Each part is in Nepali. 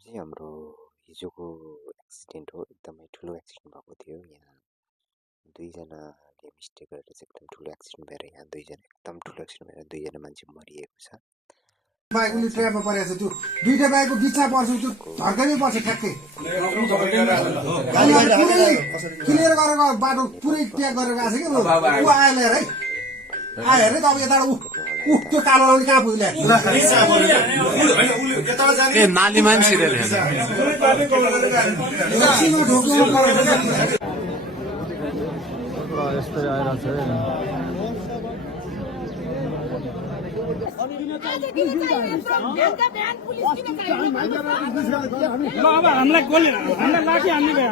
चाहिँ हाम्रो हिजोको एक्सिडेन्ट हो, एकदमै ठुलो एक्सिडेन्ट भएको थियो। यहाँ दुईजनाले मिस्टेक गरेर चाहिँ एकदम ठुलो एक्सिडेन्ट भएर यहाँ दुईजना एकदम ठुलो एक्सिडेन्ट भएर दुईजना मान्छे मरिएको छ। बाइक उनी ट्र्यापमा परेको छ, त्यो दुईटा बाइकको बिचमा पर्छ, त्यो धर्कनै पर्छ ठ्याक्कै। क्लियर गरेको बाटो पुरै ट्याग गरेर गएको छ कि ऊ आयो लिएर है, आयो हेर्ने त अब यता त्यो कालो लाउने कहाँ पुग्यो नाली मान्छे यस्तै आइरहेको ल अब हामीलाई गोली हामीलाई लाठी हान्ने भयो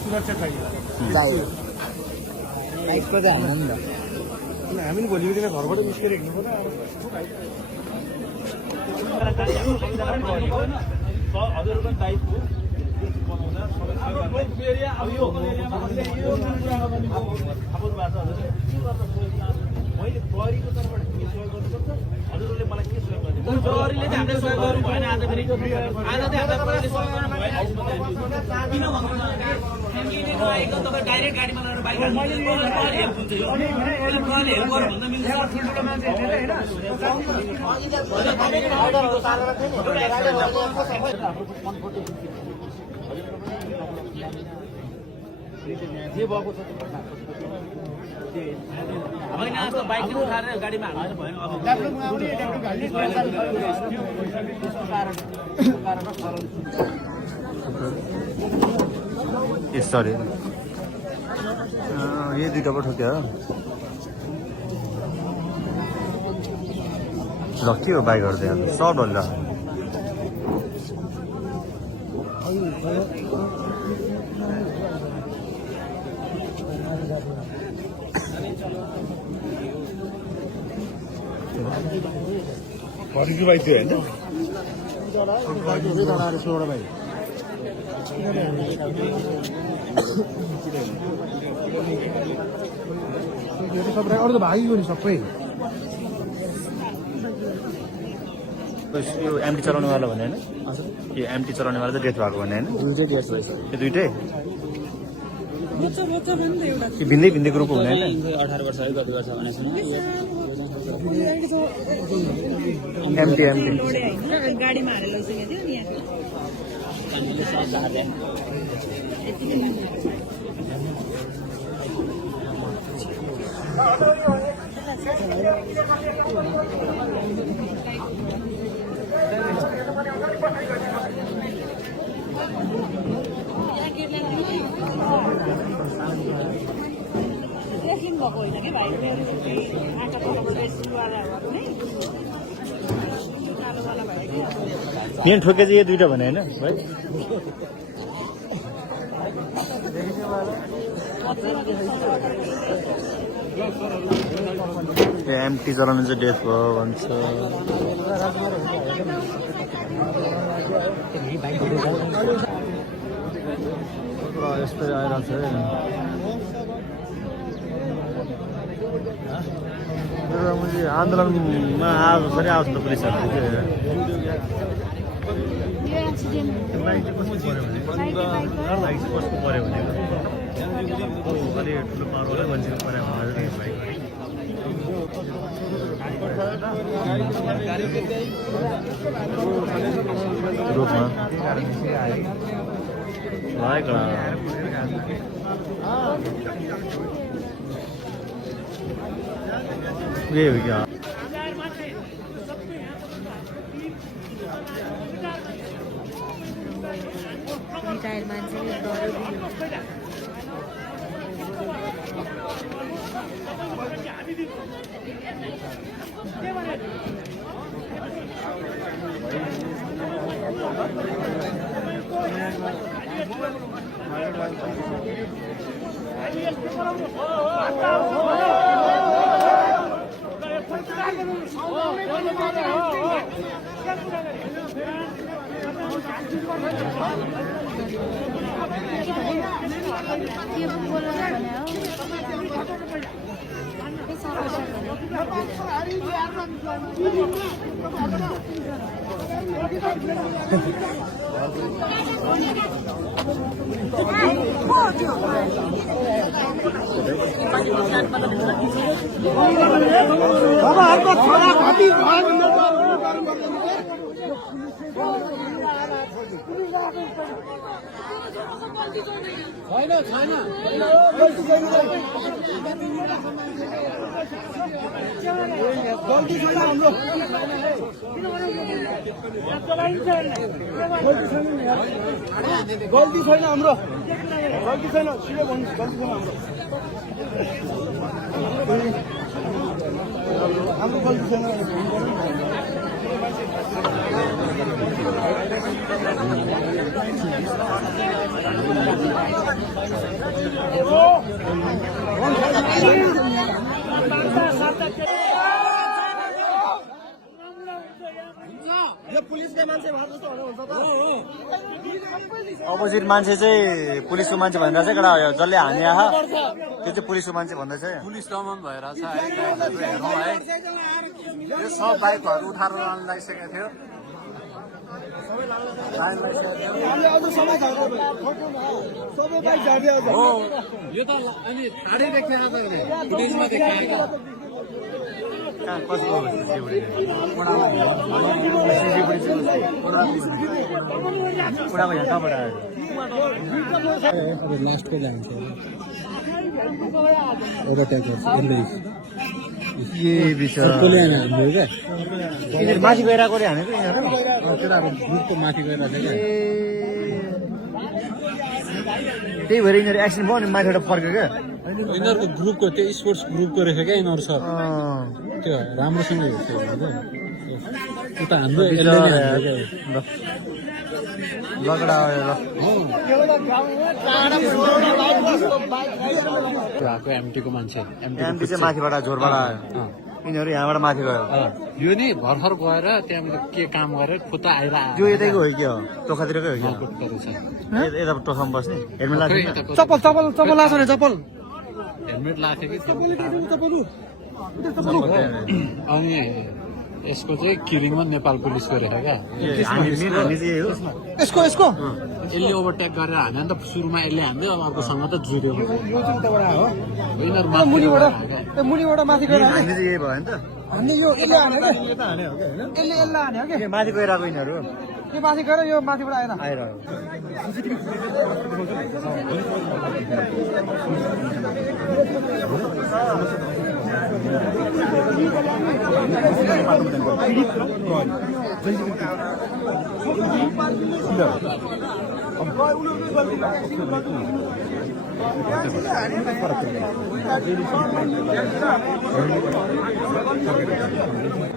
सुरक्षा चाहियो हामी भोलि घरबाट निस्केर हिँड्नु हजुरको दायित्व मैले प्रहरीको तर्फबाट सहयोग गर्नुपर्छ। हजुरहरूले मलाई के सहयोग गर्नु प्रहरीले चाहिँ हामीले सहयोग गर्नु भएन। आज फेरि आज चाहिँ हामीलाई प्रहरीले सहयोग गर्नु भएन किन भन्नु तपाईँ डाइरेक्ट गाडीमा लगेर बाइक प्रहरीले हेल्प हुन्छ यो प्रहरीले हेल्प गर्नु भन्दा मिल्छ। जे भएको छ होइन जस्तो बाइक उठाएर गाडीमा हाल्नु भएन। सरी ये दुईटा पो ठोक्यो ल के हो बाइकहरू त्यहाँ सर्ट होला घरको बाइक थियो होइन सबै अरू त भागियो नि सबै। यो एमटी चलाउनेवाला भने होइन यो एमटी चलाउनेवाला चाहिँ डेथ भएको भने होइन दुइटै डेथ भएछ यो दुइटै भिन्दै भिन्दै ग्रुप हुने होइन 18 वर्ष है गति गर्छ भने एमटी गाडीमा हालेर लगिसकेको थियो नि देखिनु भएको होइन कि भाइ मेन ठोके चाहिँ यो दुइटा भने होइन भाइ एमटी चलाउनु चाहिँ डेथ भयो भन्छ। यस्तै आइरहेको छ मैले आन्दोलनमा आज फेरि आउँछ त पुलिसहरू लाइट कस्तो पऱ्यो भने अलि ठुलो पावरवाला मान्छेको पऱ्यो भने रूपमा लागेको यही हो क्या रिटायर मान्छेले Thank you. बाबाहरूको छोरा घटी भयो भने गल्ती छैन हाम्रो गल्ती छैन सिधै भन्नु गल्ती छैन हाम्रो गल्ती छैन यो पुलिसकै मान्छे भए जस्तो हुन्छ त अपोजिट मान्छे चाहिँ पुलिसको मान्छे भनेर चाहिँ एउटा जसले हाने आहा त्यो चाहिँ पुलिसको मान्छे भन्दैछ पुलिस दमन भइरहेछ है हेरौँ है यो सब बाइकहरू उठाएर लान लागिसकेको थियो हो यो त अनि ठाडै देखाएको फुटेजमा देखाएको लास्टको जान्छ ओभरटेक गर्छ माथि गइरहेकोले हानेको यिनीहरू केटाहरू ग्रुपको माथि गइरहेको छ त्यही भएर यिनीहरू एक्सिडेन्ट भयो अनि माथिबाट फर्क्यो क्या यिनीहरूको ग्रुपको त्यो स्पोर्ट्स ग्रुपको रहेछ क्या यिनीहरू सब त्यो राम्रोसँग हेर्छ उता हाम्रो लगडा एमटीको मान्छे एमपी चाहिँ माथिबाट झोरबाट आयो यिनीहरू यहाँबाट माथि गयो यो नि भर्खर गएर त्यहाँबाट के काम गरेर खुट्टा आइरहेको यो यतैको हो कि हो टोखातिरकै हो कि यता टोखामा बस्ने हेलमेट लाग्छ चप्पल चप्पल चप्पल लाग्छ नि चप्पल हेलमेट लाग्थ्यो कि अनि यसको चाहिँ किरिङमा नेपाल पुलिसको रहेछ क्या यसको यसको यसले ओभरटेक गरेर हान्यो नि त सुरुमा यसले हान्यो अब अर्कोसँग त जुर्यो यिनीहरू मुनिबाट माथि गएर हामी चाहिँ यही भयो नि त हामीले यो यसले हान्यो कि यसले हान्यो कि माथि गइरहेको यिनीहरू यो माथि गएर यो माथिबाट आएन आइरहेको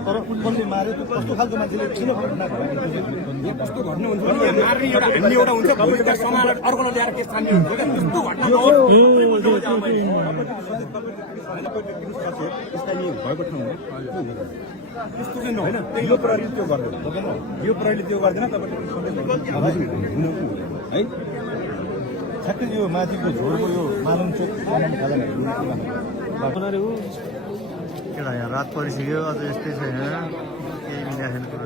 तर फुटबलले मार्यो त्यो कस्तो खालको मान्छेले किन कस्तो भन्नु हुन्छ मार्ने एउटा हान्ने एउटा हुन्छ भोलि समाजलाई अर्कोलाई ल्याएर केस छान्ने हुन्छ क्या त्यस्तो घटना स्थानीय भएको ठाउँमा त्यस्तो चाहिँ होइन यो प्रहरीले त्यो गर्दैन यो प्रहरीले त्यो गर्दैन तपाईँले है ठ्याक्कै यो माथिको झोरको यो मालुङ चोक केटा यहाँ रात परिसक्यो अझ यस्तै छैन केही मिलाएको छैन कुरो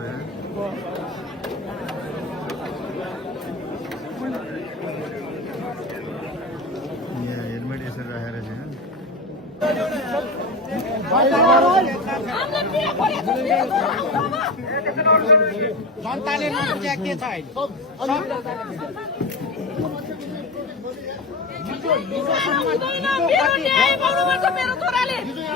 यहाँ हेलमेट यसरी राखेर छैन जनताले नबुझे के छ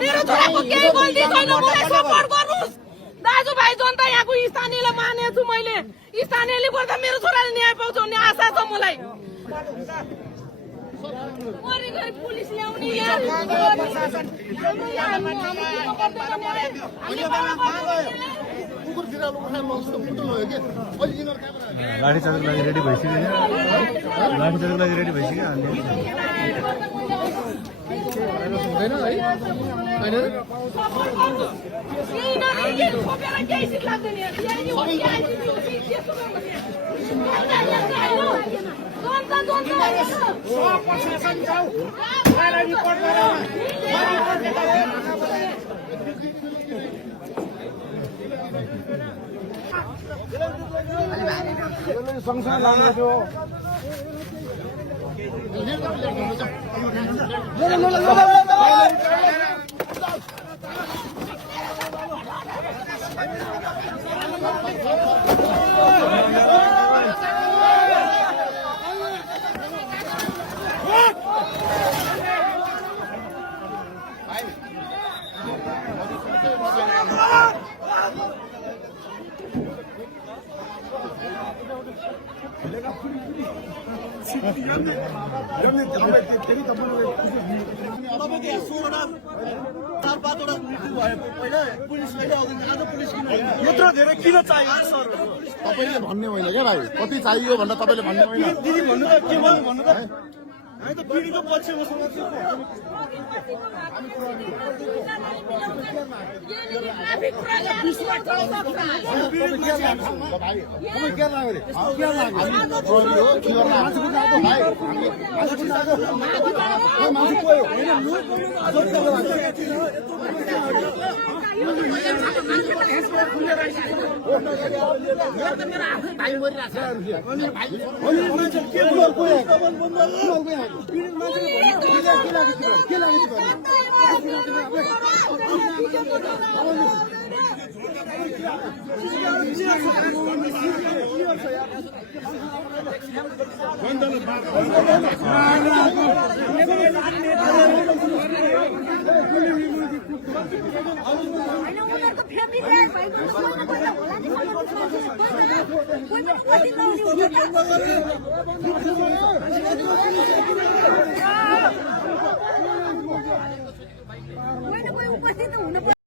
मेरो छोराको केही गल्ती छैन मलाई सपोर्ट गर्नुहोस् दाजुभाइ जनता यहाँको स्थानीयलाई मानेको छु मैले स्थानीयले गर्दा मेरो छोराले न्याय पाउँछ भन्ने आशा छ मलाई पुलिस ल्याउने लाठीचार्जको लागि रेडी भइसक्यो लाठीचार्जको लागि रेडी भइसक्यो होइन है होइन सँगसँगै लाग्नु थियो यत्रो धेरै किन चाहियो सर तपाईँले भन्ने होइन क्या भाइ कति चाहियो भनेर तपाईँले भन्ने होइन दिदी भन्नु त के भयो भन्नु त हामी त पिँढीको पछि बस्नु उपस्थित हुनु